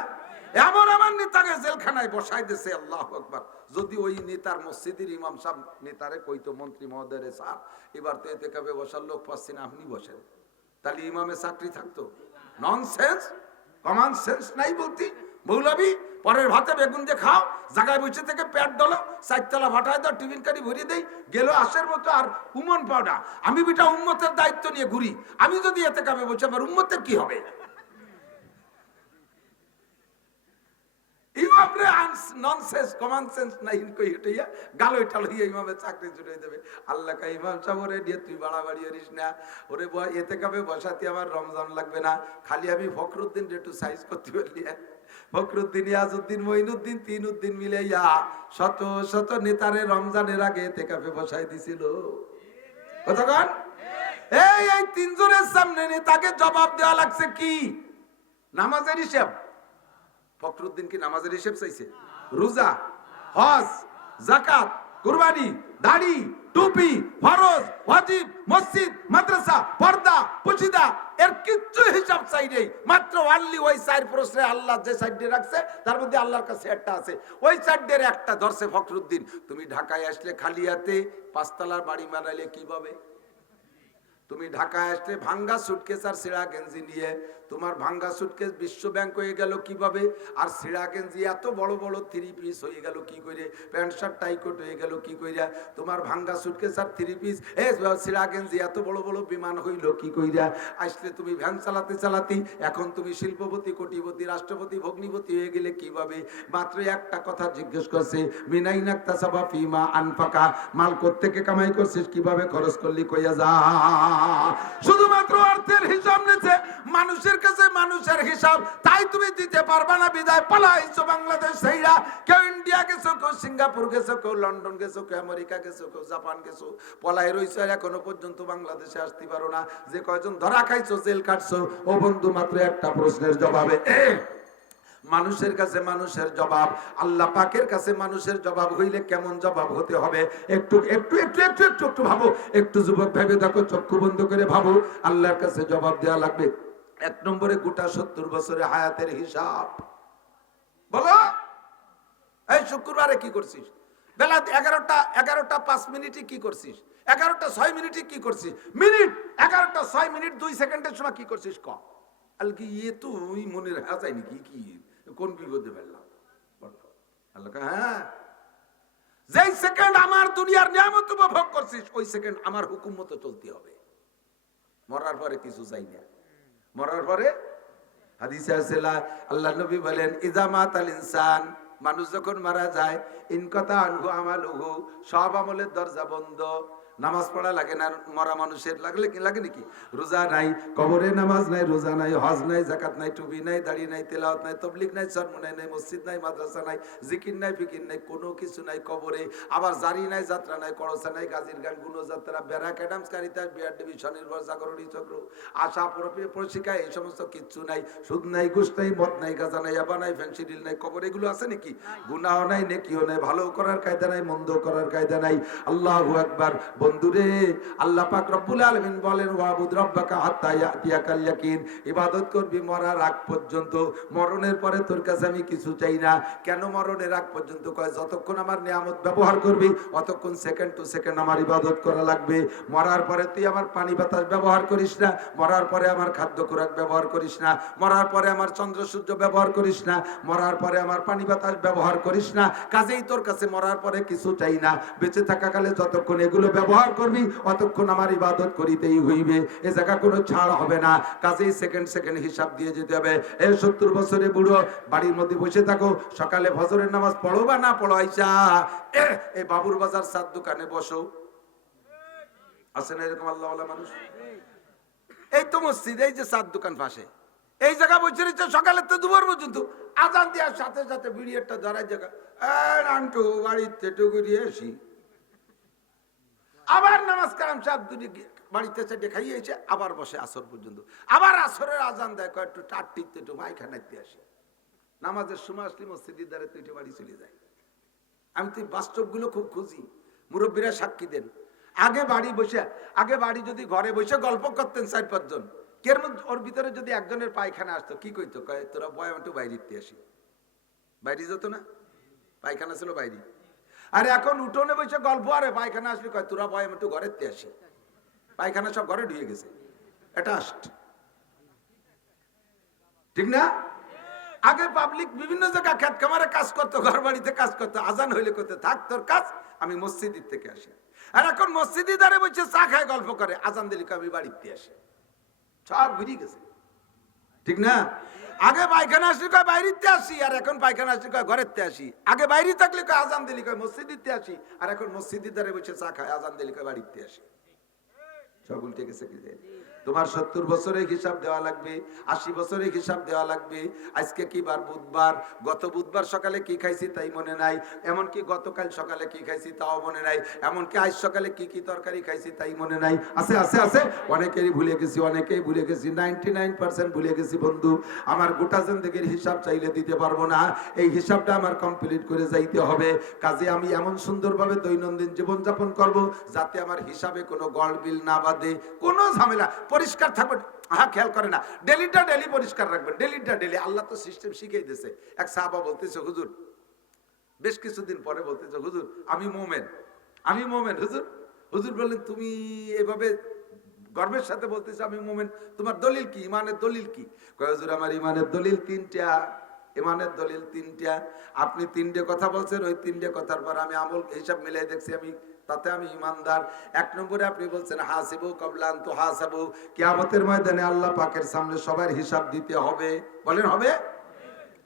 এমন আমার নেতাকে জেলখানায় বসাই দিয়েছে, আল্লাহু আকবার। যদি ওই নেতার মসজিদের ইমাম সাহেব নেতারে কইতো, মন্ত্রী মহোদয় রে স্যার এবার তো এতেকাফে বসার লোক পাচ্ছি না, আপনি বসেন, তাহলে ইমামের চাকরি থাকতো। ননসেন্স, কমন সেন্স নাই বলতি। মৌলবী পরের ভাতে বেগুন দিয়ে খাও, জায়গায় বসে থেকে পেট ডলো, চারতলা ভাটায় দাও, টিফিন কারি ভরিয়ে দেই, গেল আসের মতো আর উমন পাওনা। আমি বিটা উম্মতের দায়িত্ব নিয়ে ঘুরি, আমি যদি এতে কামে বসে আমার উম্মতের কি হবে? আল্লাহ কা ইমাম সাহেব দিয়ে তুই বাড়াবাড়ি করিস না, ওরে এতে কাবে বসাতে আমার রমজান লাগবে না, খালি আমি ফখরুদ্দিন একটু সাইজ করতে পারলি। ফখরুদ্দিন, ইয়াজউদ্দিন, মঈনুদ্দিন, তিনউদ্দিন মিলে শত শত নেতারে রমজানের আগে এতে কাবে বসাই দিছিল। কতক্ষণ এই তিনজনের সামনে নেতাকে জবাব দেওয়া লাগছে কি? নামাজের হিসাব। ফখরুদ্দিন কি নামাজের হিসেব চাইছে? রোজা, হজ, যাকাত, কুরবানি, দাড়ি, টুপি, ফরজ, ওয়াজিব, মসজিদ, মাদ্রাসা, পর্দা, পুশিদা এর কিচ্ছু হিসাব চাই নেই। মাত্র অনলি ওই চার প্রশ্নে আল্লাহ যে সাইডে রাখছে তার মধ্যে আল্লাহর কাছে একটা আছে, ওই সাইডের একটা ধরছে ফখরুদ্দিন। তুমি ঢাকায় আসলে খালি হাতে পাঁচতলার বাড়ি বানাইলে কিভাবে? তুমি ঢাকায় আসলে ভাঙ্গা সুটকেস আর ছেঁড়া গেঞ্জি নিয়ে, তোমার ভাঙ্গা সুটকেস বিশ্ব ব্যাংক হয়ে গেল কিভাবে? আর ছেঁড়া গেঞ্জি এত বড় বড় 3 পিস হয়ে গেল কি করে? প্যান্ট শার্ট টাইকোট হয়ে গেল কি কইরা? তোমার ভাঙ্গা সুটকেস আর 3 পিস ছেঁড়া গেঞ্জি এত বড় বড় বিমান হইল কি কইরা? আসলে তুমি ভ্যান চালাতে চালাতে এখন তুমি শিল্পপতি, কোটিপতি, রাষ্ট্রপতি, ভগ্নিপতি হয়ে গেলে কিভাবে? মাত্র একটা কথা জিজ্ঞেস করছে, মিনাইনাক্তাসাবা ফিমা আনফাকা, মাল কোত্থেকে কামাই করছিস, কিভাবে খরচ করলি, কইয়া যা। শুধুমাত্র অর্থের হিসাব নিচ্ছে, মানুষের কাছে মানুষের হিসাব তাই তুমি দিতে পারবা না, বিদায় পালাইছো বাংলাদেশ সেইরা। কেউ ইন্ডিয়া গেছো, কেউ সিঙ্গাপুর গেছো, কেউ লন্ডন গেছো, কেউ আমেরিকা গেছো, কেউ জাপান গেছো, পলাই রইছো, আর এখনো পর্যন্ত বাংলাদেশে আসতে পারো না। যে কয়জন ধরা খাইছো, জেল কাটছো, ও বন্ধু মাত্র একটা প্রশ্নের জবাবে মানুষের কাছে মানুষের জবাব, আল্লাহ পাকের কাছে মানুষের জবাব হইলে কেমন জবাব হতে হবে? একটু একটু একটু একটু একটু একটু ভাবো, একটু যুবক ভেবে দেখো, চক্ষু বন্ধ করে ভাবো। আল্লাহর কাছে জবাব দেওয়া লাগবে। 1 নম্বরে গোটা 70 বছরের হায়াতের হিসাব। বলো, এই শুক্রবারে কি করছিস? বেলা 11টা 5 মিনিটে কি করছিস? 11টা 6 মিনিটে কি করছিস? মিনিট 11টা 6 মিনিট 2 সেকেন্ডের সময় কি করছিস? ক আলকি ইয়ে তুই মনে রাখা যায় নাকি? কি কোন বিপদে ফেললাম? আল্লাহ হ্যাঁ, যেই সেকেন্ড আমার দুনিয়ার নিয়ামত উপভোগ করছিস, ওই সেকেন্ড আমার হুকুম মতো চলতে হবে। মরার পরে কিছু চাই না। মরার পরে হাদিসে আছে, আল্লাহ নবী বলেন, ইযা মাতাল ইনসান, মানুষ যখন মারা যায়, ইনকাতা আনহু আমালুহু, সব আমলের দরজা বন্ধ। নামাজ পড়া লাগে না মরা মানুষের, লাগলে কি লাগে নাকি? রোজা নাই, কবরে নামাজ নাই, রোজা নাই, হজ নাই, যাকাত নাই, টুপি নাই, দাড়ি নাই, তেলাওয়াত নাই, তাবলীগ নাই, সরমনাই নাই, মসজিদ নাই, মাদ্রাসা নাই, জিকির নাই, ফিকির নাই, কোনো কিছু নাই কবরে। আবার জারি নাই, যাত্রা নাই, করসা নাই, গাজীর গান, গুণযাত্রা, ব্যারাক অ্যাডামস, কারিতা, বিয়ার ডিবি, স্বনির্ভর, জাগরণী চক্র, আশা প্রশিকা, এই সমস্ত কিচ্ছু নাই। সুদ নাই, ঘুষ নাই, মদ নাই, গাঁজা নাই, আবা নাই, ফেন্সিডিল নাই, কবর এগুলো আছে নাকি? গুনাহ নাই, নেকিও নাই, ভালো করার কায়দা নাই, মন্দ করার কায়দা নাই। আল্লাহু আকবার। বন্ধুরে, আল্লাহ পাক রব্বুল আলামিন বলেন, ওয়াবুদ রাব্বাকা হাত্তা ইয়াতিয়াকাল ইয়াকিন, ইবাদত করবি মরার আগ পর্যন্ত। মরণের পরে তোর কাছে আমি কিছু চাই না। কেন মরণের আগ পর্যন্ত? কয় যতক্ষণ আমার নিয়ামত ব্যবহার করবি অতক্ষণ সেকেন্ড টু সেকেন্ড আমার ইবাদত করা লাগবে। মরার পরে তুই আমার পানি বাতাস ব্যবহার করিস না, মরার পরে আমার খাদ্য খোরাক ব্যবহার করিস না, মরার পরে আমার চন্দ্র সূর্য ব্যবহার করিস না, মরার পরে আমার পানি বাতাস ব্যবহার করিস না। কাজেই তোর কাছে মরার পরে কিছু চাই না। বেঁচে থাকাকালে যতক্ষণ এগুলো ব্যবহার করবি অতক্ষণ আমার ইবাদত করিতেই হইবে। এ জায়গা কোনো ছাড় হবে না। কাজেই সেকেন্ড সেকেন্ড হিসাব দিয়ে যেতে হবে। এই 70 বছরে বুড়ো বাড়ির মধ্যে বসে থাকো, সকালে ফজরের নামাজ পড়ো বা না পড়ো, আইসা এই বাবুর বাজার চার দোকানে বসো। আছে না এরকম আল্লাহওয়ালা মানুষ? এই তো মসজিদ, এই যে চার দোকান পাশে, এই জায়গা বসে রয়েছে সকালের তো দুপুর পর্যন্ত। আজান দেওয়ার সাথে সাথে বিড়িয়ারটা ধরার জায়গা, আন্টু বাড়িতে টুকুরিয়ে আসি, আবার নামাজ কালাম সাহেব দুটি বাড়িতে সেটে খাইয়েছে, আবার বসে আসর পর্যন্ত। আবার আসরের আজান দেয়, একটু টাট টিকতে, একটু মাইখানাইতে আসে। নামাজের সময় আসলে মসজিদের দ্বারা তুই বাড়ি চলে যায়। আমি তুই বাস্তবগুলো খুব খুঁজি, মুরব্বীরা সাক্ষী দেন। আগে বাড়ি যদি ঘরে বসে গল্প করতেন 4-5 জন, কের মধ্যে ওর ভিতরে যদি একজনের পায়খানা আসতো কি কইতো, কয় তোরা বয় একটু বাইরে আসি। বাইরে যেত না, পায়খানা ছিল বাইরে। আর এখন উঠোনে বসে গল্প, আরে পায়খানা আসলে কয় তোরা বয় একটু ঘরের তে আসি। পায়খানা সব ঘরে ঢুকে গেছে, অ্যাটাচড, ঠিক না? আগে পাবলিক বিভিন্ন জায়গায় খেত খামারে কাজ করতো, ঘর বাড়িতে কাজ করতো, আজান হইলে করতে থাক তোর কাজ, আমি মসজিদের থেকে আসি। আর এখন মসজিদে দাঁড়ে বসে চা খায় গল্প করে, আজান দিলে আমি বাড়িতে আসি। সব ঘুরিয়ে গেছে, ঠিক না? আগে পায়খানা আসলে কয় বাইরেতে আসি, আর এখন পায়খানা আসলে কয় ঘরেতে আসি। আগে বাইরে থাকলে কয় আজান দিলে কয় মসজিদে আসি, আর এখন মসজিদের দ্বারে বসে চা খায়, আজান দিলে কয় বাড়িতে আসি। সব উল্টে গেছে। কি যে তোমার 70 বছরের হিসাব দেওয়া লাগবে, 80 বছরের হিসাব দেওয়া লাগবে। আজকে কি বার? বুধবার। গত বুধবার সকালে কি খাইছি তাই মনে নাই, এমনকি গতকাল সকালে কি খাইছি তাও মনে নাই, এমনকি আজ সকালে কি কি তরকারি খাইছি তাই মনে নাই। আছে আছে আছে, অনেকেরই ভুলে গেছি, অনেকেই ভুলে গেছি, 99% ভুলে গেছি। বন্ধু আমার গোটা জিন্দেগির হিসাব চাইলে দিতে পারবো না, এই হিসাবটা আমার কমপ্লিট করে যাইতে হবে। কাজে আমি এমন সুন্দরভাবে দৈনন্দিন জীবনযাপন করব যাতে আমার হিসাবে কোনো গড়বিল না বাঁধে, কোনো ঝামেলা, পরিষ্কার থাকবে। হ্যাঁ, খেয়াল করে না, ডেলিটা ডেলি পরিষ্কার রাখবেন, ডেলিটা ডেলি। আল্লাহ তো সিস্টেম শিখিয়ে দিয়েছে। এক সাহাবা বলতেছে, হুজুর, বেশ কিছুদিন পরে বলতেছে, হুজুর আমি মোমেন, আমি মোমেন। হুজুর, হুজুর বললেন তুমি এভাবে গর্বের সাথে বলতেছো আমি মোমেন, তোমার দলিল কি, ইমানের দলিল কি? কয় হুজুর আমার ইমানের দলিল 3টা, ইমানের দলিল 3টা। আপনি 3টে কথা বলছেন, ওই 3টে কথার পর আমি আমল হিসাব মিলাই দেখছি, আমি তাতে আমি ইমানদার। 1 নম্বরে আপনি বলছেন হাসিবু কবলা আন তুহাসাবু, কিয়ামতের ময়দানে আল্লাহ পাকের সামনে সবার হিসাব দিতে হবে। বলেন হবে?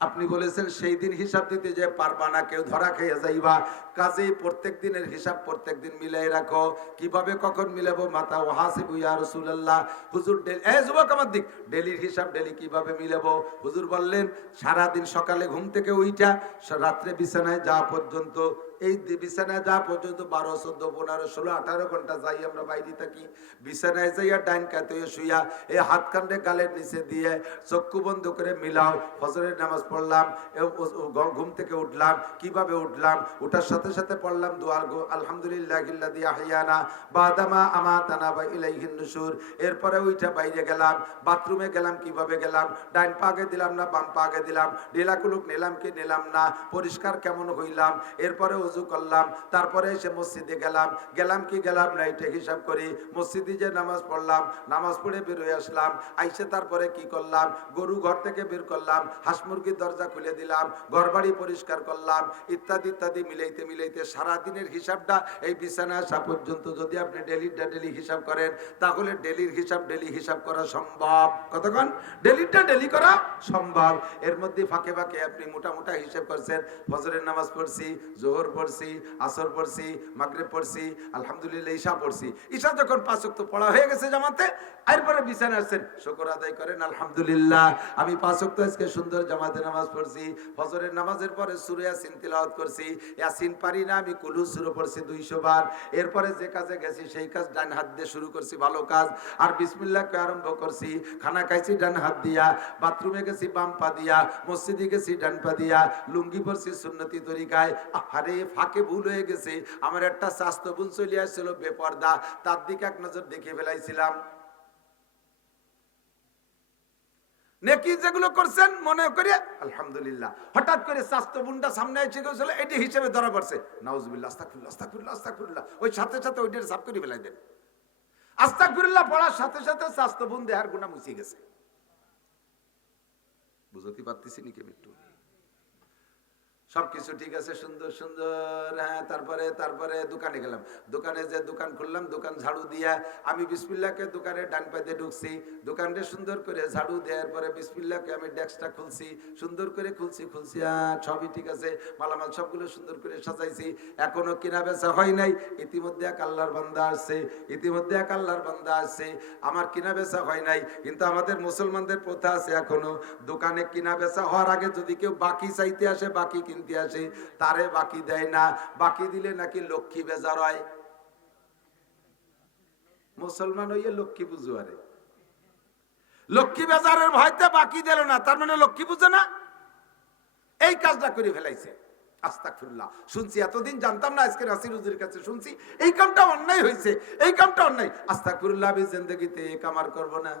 আপনি বলেছেন সেই দিন হিসাব দিতে যে পারবা না, কেউ ধরা খেয়ে যাইবা। কাজেই প্রত্যেক দিনের হিসাব প্রত্যেক দিন মিলাই রাখো। কিভাবে কখন মিলাবো? মাতা ও হাসিবু ইয়া রাসূলুল্লাহ। হুজুর যুবক আমার দিক, ডেলির হিসাব ডেলি কিভাবে মিলাবো? হুজুর বললেন সারা দিন সকালে ঘুম থেকে উইঠা রাত্রে বিছানায় যাওয়া পর্যন্ত, এই বিছানায় যাওয়া পর্যন্ত 12, 14, 15, 16, 18 ঘন্টা যাই আমরা বাইরে থাকি। বিছানায় যাইয়া ডাইন কাতে শুইয়া এই হাত কান্দে গালের নিচে দিয়ে চক্ষু বন্ধ করে মিলাও। ফজরের নামাজ পড়লাম, ঘুম থেকে উঠলাম, কিভাবে উঠলাম? উঠার সাথে সাথে পড়লাম দোয়া, আলহামদুলিল্লাহিল্লাযী আহইয়ানা বাদামা আমাতানা ওয়া ইলাইহিন নুশুর। এরপরে উঠা বাইরে গেলাম, বাথরুমে গেলাম, কিভাবে গেলাম? ডাইন পাগে দিলাম না বাম পাগে দিলাম? ঢিলাকুলুক নিলাম কি নিলাম না? পরিষ্কার কেমন হইলাম? এরপরে ওযু করলাম, তারপরে এসে মসজিদে গেলাম, গেলাম কি গেলাম না, এটা হিসাব করি। মসজিদে যে নামাজ পড়লাম, নামাজ পড়ে বের হয়ে আসলাম, আইসে তারপরে কি করলাম? গরু ঘর থেকে বের করলাম, হাঁস মুরগির দরজা খুলে দিলাম, ঘর বাড়ি পরিষ্কার করলাম, ইত্যাদি ইত্যাদি মিলাইতে মিলাইতে সারাদিনের হিসাবটা এই বিছানায় আসা পর্যন্ত যদি আপনি ডেলি হিসাব করেন, তাহলে ডেলির হিসাব ডেলি হিসাব করা সম্ভব। কতক্ষণ? ডেলিটা ডেলি করা সম্ভব। এর মধ্যে ফাঁকে ফাঁকে আপনি মোটা মোটা হিসাব করছেন, ফজরের নামাজ পড়ছি, জোহর পড়ছি, আসর পড়ছি, মাগরিব পড়ছি, আলহামদুলিল্লাহ ঈশা পড়ছি। ঈশা যখন 5 ওয়াক্ত পড়া হয়ে গেছে জামাতে, এরপরে বিছানায় আসছেন, শুকর আদায় করেন, আলহামদুলিল্লাহ আমি 5 ওয়াক্ত আজকে সুন্দর জামাতে নামাজ পড়ছি। ফজরের নামাজের পরে সূরা ইয়াসিন তিলাওয়াত করছি, ইয়াসিন পারি না আমি কুল সূরা পড়ছি 200 বার। এরপরে যে কাজে গেছি সেই কাজ ডান হাত দিয়ে শুরু করছি, ভালো কাজ। আর বিসমিল্লাহ কে আরম্ভ করছি, খানা খাইছি ডান হাত দিয়া, বাথরুমে গেছি বাম পা দিয়া, মসজিদে গেছি ডান পা দিয়া, লুঙ্গি পরছি সুন্নতি তরিকায়। আরে ফাঁকে ভুল হয়ে গেছে, আমার একটা স্বাস্থ্য বোন চলে আসছিল বেপর্দা, তার দিকে এক নজর দেখে ফেলাইছিলাম। নেকি যেগুলো করছেন মনে করে আলহামদুলিল্লাহ, হঠাৎ করে স্বাস্থ্য বোনটা সামনে এসে গেছিল, এটি হিসেবে ধরা পড়ছে। নাউজুবিল্লাহ, আস্তাগফিরুল্লাহ, আস্তাগফিরুল্লাহ, আস্তাগফিরুল্লাহ। ওই সাথে সাথে ওইটার সাফ করে ফেলাই দেন। আস্তাগফিরুল্লাহ পড়ার সাথে সাথে স্বাস্থ্য বোন দেহার গুনাহ মুছে গেছে। বুঝতে পারতেছি নাকি একটু? সবকিছু ঠিক আছে, সুন্দর সুন্দর। হ্যাঁ, তারপরে দোকানে গেলাম, দোকানে যে দোকান খুললাম, দোকান ঝাড়ু দিয়া আমি বিসমিল্লাহকে দোকানে ডান পাইতে ঢুকছি, দোকানটা সুন্দর করে ঝাড়ু দেওয়ার পরে বিসমিল্লাহকে আমি ডেস্কটা খুলছি, সুন্দর করে খুলছি, সবই ঠিক আছে, মালামাল সবগুলো সুন্দর করে সাজাইছি। এখনো কিনা বেচা হয় নাই, ইতিমধ্যে এক আল্লাহর বান্দা আসছে, আমার কিনা বেচা হয় নাই। কিন্তু আমাদের মুসলমানদের প্রথা আছে, এখনো দোকানে কিনা বেচা হওয়ার আগে যদি কেউ বাকি চাইতে আসে, বাকি কিনতে আসে, তারে বাকি দেয় না। বাকি দিলে নাকি লক্ষ্মী বেজার হয়। মুসলমান হইয়া লক্ষ্মী পুজো, আরে লক্ষ্মী বেজারের ভয়তে বাকি দিল না, তার মানে লক্ষ্মী পুজো না, এই কাজটা করে ফেলাইছে। আস্তাগফিরুল্লাহ। শুনছি, এতদিন জানতাম না, আজকে নাসির হুজুরের কাছে শুনছি এই কামটা অন্যায় হয়েছে, এই কামটা অন্যায়। আস্তাগফিরুল্লাহ, আমি জিন্দেগিতে এই কাম আর করবো না।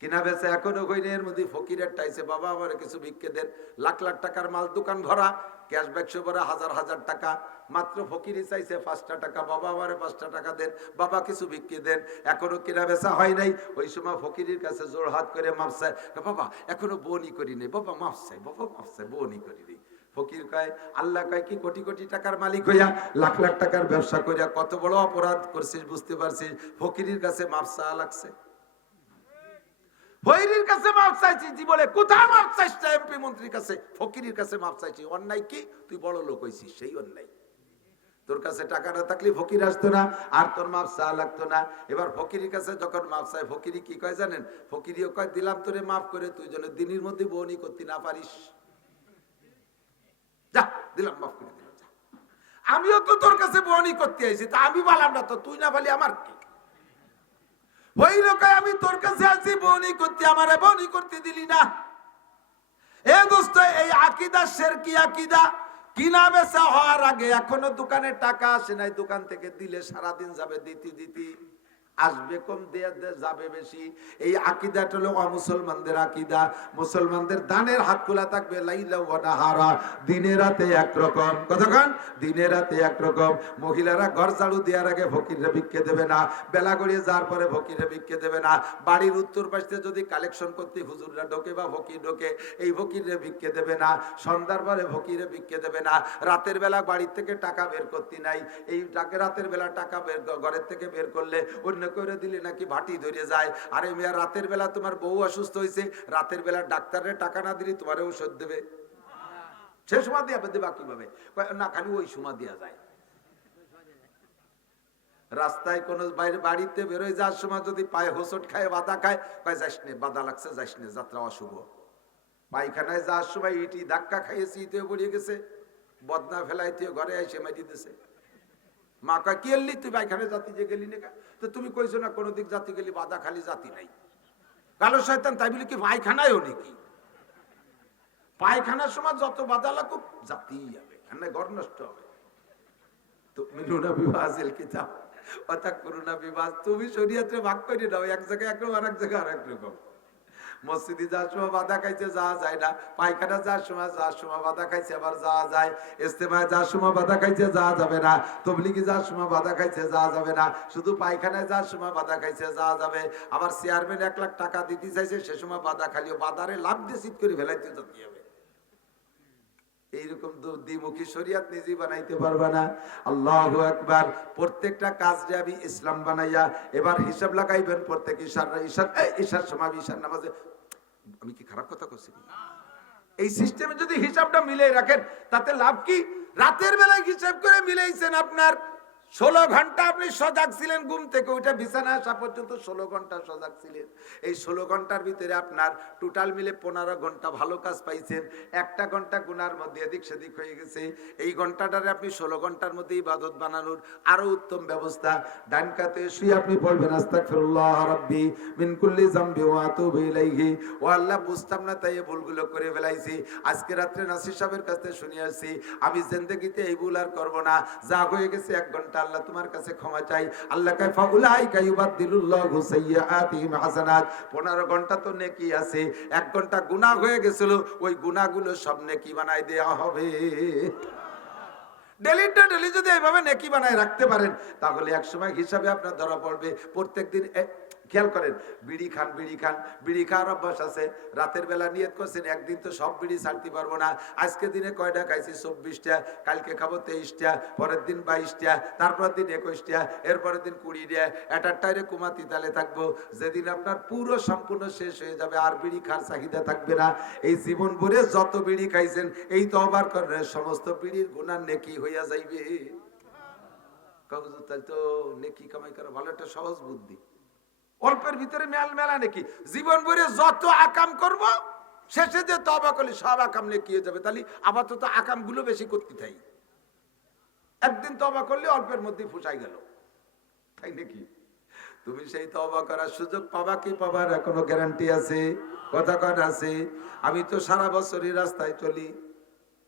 কিনা বেচা এখনো কইনি, এর মধ্যে ফকিরের টাইছে, বাবা আমার কিছু ভিক্ষে দেন। লাখ লাখ টাকার মাল, দোকান ভরা, ক্যাশ বাক্স ভরা, হাজার হাজার টাকা। মাত্র ফকিরই চাইছে 5টা টাকা, বাবা আমারে 5টা টাকা দেন, বাবা কিছু ভিক্ষে দেন। এখনো কিনা বেচা হয় নাই। ওই সময় ফকিরের কাছে জোর হাত করে মাফ চাই, বাবা এখনো বনি করি নেই, বাবা মাফ চাই, বাবা মাফ চাই, বনি করি নেই। ফকির কয়, আল্লাহ কয় কি কোটি কোটি টাকার মালিক হইয়া, লাখ লাখ টাকার ব্যবসা করিয়া কত বড় অপরাধ করছিস বুঝতে পারছিস? ফকিরের কাছে মাফ চাওয়া লাগছে। ফকিরের কাছে মাফ চাইছি জীবনে, কোথায় মাফ চাইছ? এমপি মন্ত্রীর কাছে, ফকিরের কাছে মাফ চাইছি। অন্যায় কি? তুই বড় লোক হইছিস, সেই অন্যায়। তোর কাছে টাকা না থাকলে ফকির আসতো না, আর তোর মাফ চাওয়া লাগতো না। এবার ফকিরের কাছে যখন মাফ চাই, ফকিরি কি কয় জানেন? ফকিরিও কয়, দিলাম তোরে মাফ করে, তুই যেন দিনের মধ্যে বউনি করতে না পারিস। যা, দিলাম, মাফ করে দিলাম, যা। আমিও তো তোর কাছে বউনি করতে আইছি, তা আমি বললাম না তো, তুই না বলি আমার কি? ওই রকম আমি তোর কাছে আছি বনি করতে, আমারে বনি করতে দিলি না। এ দোস্ত, এই আকীদা শিরকি আকীদা। কিনা বেচা হওয়ার আগে এখনো দোকানে টাকা আসে নাই, দোকান থেকে দিলে সারাদিন যাবে, দিতে দিতে আসবে কম, দিয়ে যাবে বেশি। এই আকীদাটা হলো অমুসলমানদের আকীদা। মুসলমানদের দানের হাত খোলা থাকবে, লাইলা ওয়া নাহারা, দিনে রাতে একরকম। কতক্ষণ? দিনে রাতে একরকম। মহিলারা ঘর ঝাড়ু দেওয়ার আগে ফকিরে ভিক্ষে দেবে না, বেলা গড়িয়ে যাওয়ার পরে ফকিরে ভিক্ষে দেবে না। বাড়ির উত্তর পাশে যদি কালেকশন করতে হুজুররা ঢোকে বা ফকির ঢোকে, এই ফকিরে ভিক্ষে দেবে না। সন্ধ্যার পরে ফকিরে ভিক্ষে দেবে না। রাতের বেলা বাড়ির থেকে টাকা বের করতে নাই, এই রাতের বেলা টাকা বের ঘরের থেকে বের করলে অন্য করে দিলে নাকি ভাটি ধরে যায়। আরে মেয়া, রাতের বেলা তোমার বউ অসুস্থ হয়েছে, রাতের বেলা ডাক্তারের টাকা না দিলে তোমার ঔষধ দেবে? সে সময় দিয়ে দেবা কিভাবে? না, খালি ওই সময় দেওয়া যায়। রাস্তায় কোন বাড়িতে বেরোয় যাওয়ার সময় যদি পায়ে হোঁচট খায়, বাধা খায়, কয় যাস নে, বাধা লাগছে, যাস নে, যাত্রা অশুভ। পায়খানায় যাওয়ার সময় ইটি ধাক্কা খাইয়েছি, ইতেও পড়িয়ে গেছে, বদনা ফেলাইতে ঘরে এসে মাটি দিতেছে। মা কয়, কি এলি তুই পায়খানায় জাতি যে গেলি না? তো তুমি কইছো না কোনো দিক জাতি গেলি, বাধা খালি জাতি নাই। কালো শয়তান, তাই বলে কি পায়খানায়ও নাকি? পায়খানার সময় যত বাধা লাগুক, জাতি যাবে, ঘর নষ্ট হবে। তুমিনুনা বিবাহিল কিতাব অথা করুণা বিবাহ, তুমি শরীয়তে ভাগ করে দাও, এক জায়গায় একরকম, আর এক জায়গায় আর এক রকম। মসজিদে যাওয়ার সময় বাধা খাইছে, যাওয়া যায় না। পায়খানা যাওয়ার সময় বাধা খাইছে, আবার যাওয়া যায়। ইস্তেমায় যাওয়ার সময় বাধা খাইছে, যাওয়া যাবে না। তবলিগে যাওয়ার সময় বাধা খাইছে, যাওয়া যাবে না। শুধু পায়খানায় যাওয়ার সময় বাধা খাইছে, যাওয়া যাবে। আবার চেয়ারম্যান 1 লাখ টাকা দিতে চাইছে, সে সময় বাধা খালিও, বাধারে লাভ দিয়ে চিত করে ফেলাইতে যেতে হবে। এইরকম দ্বিমুখী শরিয়ত নিজে বানাইতে পারবা না। আল্লাহু আকবার। প্রত্যেকটা কাজ যে আমি ইসলাম বানাইয়া এবার হিসাব লাগাইবেন। প্রত্যেক ঈশার সময় ঈশার নামাজে, আমি কি খারাপ কথা করছি? এই সিস্টেমে যদি হিসাবটা মিলে রাখেন, তাতে লাভ কি? রাতের বেলায় হিসাব করে মিলাইছেন, আপনার 16 ঘন্টা আপনি সজাগ ছিলেন, ঘুম থেকে ওইটা বিছানায় আসা পর্যন্ত 16 ঘন্টা সজাগ ছিলেন। এই 16 ঘন্টার ভিতরে আপনার টোটাল মিলে 15 ঘন্টা ভালো কাজ পাইছেন। 1টা ঘন্টা গুনার মধ্যে এদিক সেদিক হয়ে গেছে। এই ঘন্টাটারে আপনি 16 ঘন্টার মধ্যে ইবাদত বানানোর আরো উত্তম ব্যবস্থা। ডান কাতে শুয়ে আপনি বলবেন, আস্তাগফিরুল্লাহ রাব্বি মিন কুল্লি যামবি ওয়া আতুবু ইলাইহি। ও আল্লাহ, বুঝতাম না তাই এই ভুলগুলো করে ফেলাইছি। আজকে রাতে নাসির সাহেবের কাছে শুনে আসছি, আমি জিন্দেগিতে এই ভুল আর করব না। যা হয়ে গেছে 1 ঘন্টা, আল্লাহ তোমার কাছে ক্ষমা চাই। আল্লাহ কয়, ফাউলাইকা ইউবাদদিলুল্লাহু সাইয়্যাতিহিম হাসানাত। 15 ঘন্টা তো নেকি আছে, 1 ঘন্টা গুনাহ হয়ে গেছিল, ওই গুনাহগুলো সব নেকি বানাই দেওয়া হবে। ডেলি যদি এইভাবে নেকি বানায় রাখতে পারেন, তাহলে একসময় হিসাবে আপনার ধরা পড়বে। প্রত্যেকদিন খেয়াল করেন, বিড়ি খাওয়ার অভ্যাস আছে। রাতের বেলা নিয়ত করছেন, একদিন তো সব বিড়ি ছাড়তে পারবো না। আজকে দিনে কয়টা খাইছি? 24টা। কালকে খাবো 23টা, পরের দিন 22টা, তারপর দিন 21টা, এরপরের দিন 20টা। এটার টাইরে কুমাতি তালে থাকবো। যেদিন আপনার পুরো সম্পূর্ণ শেষ হয়ে যাবে, আর বিড়ি খাওয়ার চাহিদা থাকবে না। এই জীবন ভরে যত বিড়ি খাইছেন, এই তওবার করলে সমস্ত বিড়ির গুনাহ নেকি হইয়া যাইবে। তাই তো নেকি কামাই করা ভালো একটা সহজ বুদ্ধি। অল্পের ভিতরে মেলা নাকি, জীবন ভরে যত আকাম করব, শেষে যে তওবা করলে সব আকাম নেকি হয়ে যাবে। তাহলে আপাতত আকাম গুলো বেশি করতে থাই। একদিন তওবা করলে অল্পের মধ্যে ফুসাই গেল, তাই নাকি? তুমি সেই তওবা করার সুযোগ পাবা কি পাবার কোনো গ্যারান্টি আছে? কথা আছে? আমি তো সারা বছরই রাস্তায় চলি,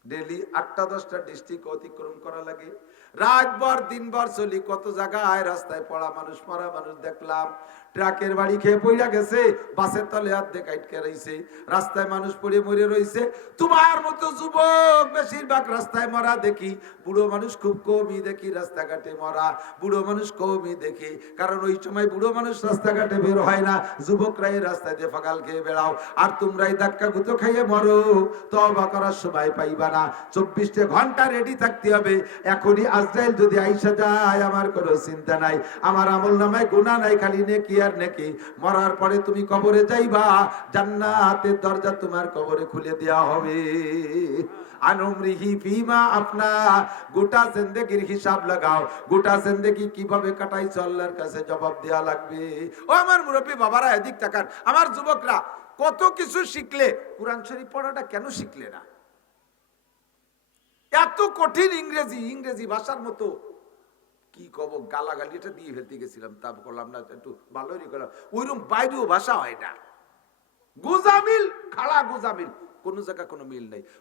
ডেলি 8টা-10টা ডিস্ট্রিক্ট অতিক্রম করা লাগে, রাতভর দিনভর চলি, কত জায়গায় রাস্তায় পড়া মানুষ, মরা মানুষ দেখলাম। ট্রাকের বাড়ি খেয়ে পইরা গেছে, বাসের তলে অর্ধেক আটকে রইছে, রাস্তায় মানুষ পড়ে মরে রইছে। তোমার মতো যুবক বেশিরভাগ রাস্তায় মরা দেখি, বুড়ো মানুষ খুব কমই দেখি রাস্তাঘাটে মরা, বুড়ো মানুষ কমই দেখি, কারণ ওই সময় বুড়ো মানুষ রাস্তাঘাটে বের হয় না, যুবকরাই রাস্তায় দিয়ে ফাঁকাল খেয়ে বেড়াও, আর তোমরাই ধাক্কা গুতো খাইয়ে মরো, তওবা করার সময় পাইবা না। 24টা ঘন্টা রেডি থাকতে হবে। এখনই আজরাইল যদি আইসা যায়, আমার কোনো চিন্তা নাই, আমার আমল নামায় গুনাহ নাই, খালি নেকি আর নেকি। মরার পরে তুমি কবরে যাইবা, জান্নাতের দরজা তোমার কবরে খুলে দেওয়া হবে। আনুমরিহি ফিমা আপনা, গোটা জিন্দেগির হিসাব লাগাও, গোটা জিন্দেগি কিভাবে কাটাইছো আল্লাহর কাছে জবাব দেওয়া লাগবে। ও আমার মুরব্বী বাবারা, এদিক তাকান, আমার যুবকরা, কত কিছু শিখলে কুরআন শরীফ পড়াটা কেন শিখলে না? এত কঠিন ইংরেজি, ইংরেজি ভাষার মতো কি কব, গালাগালি এটা দিয়ে ফেলতে গেছিলাম, তা করলাম না, একটু ভালোই করলাম। ওইরকম বাইরেও ভাষা হয় না, গোজামিল, খাড়া গোজামিল, কোন জায়গা কোনো মিল নাই।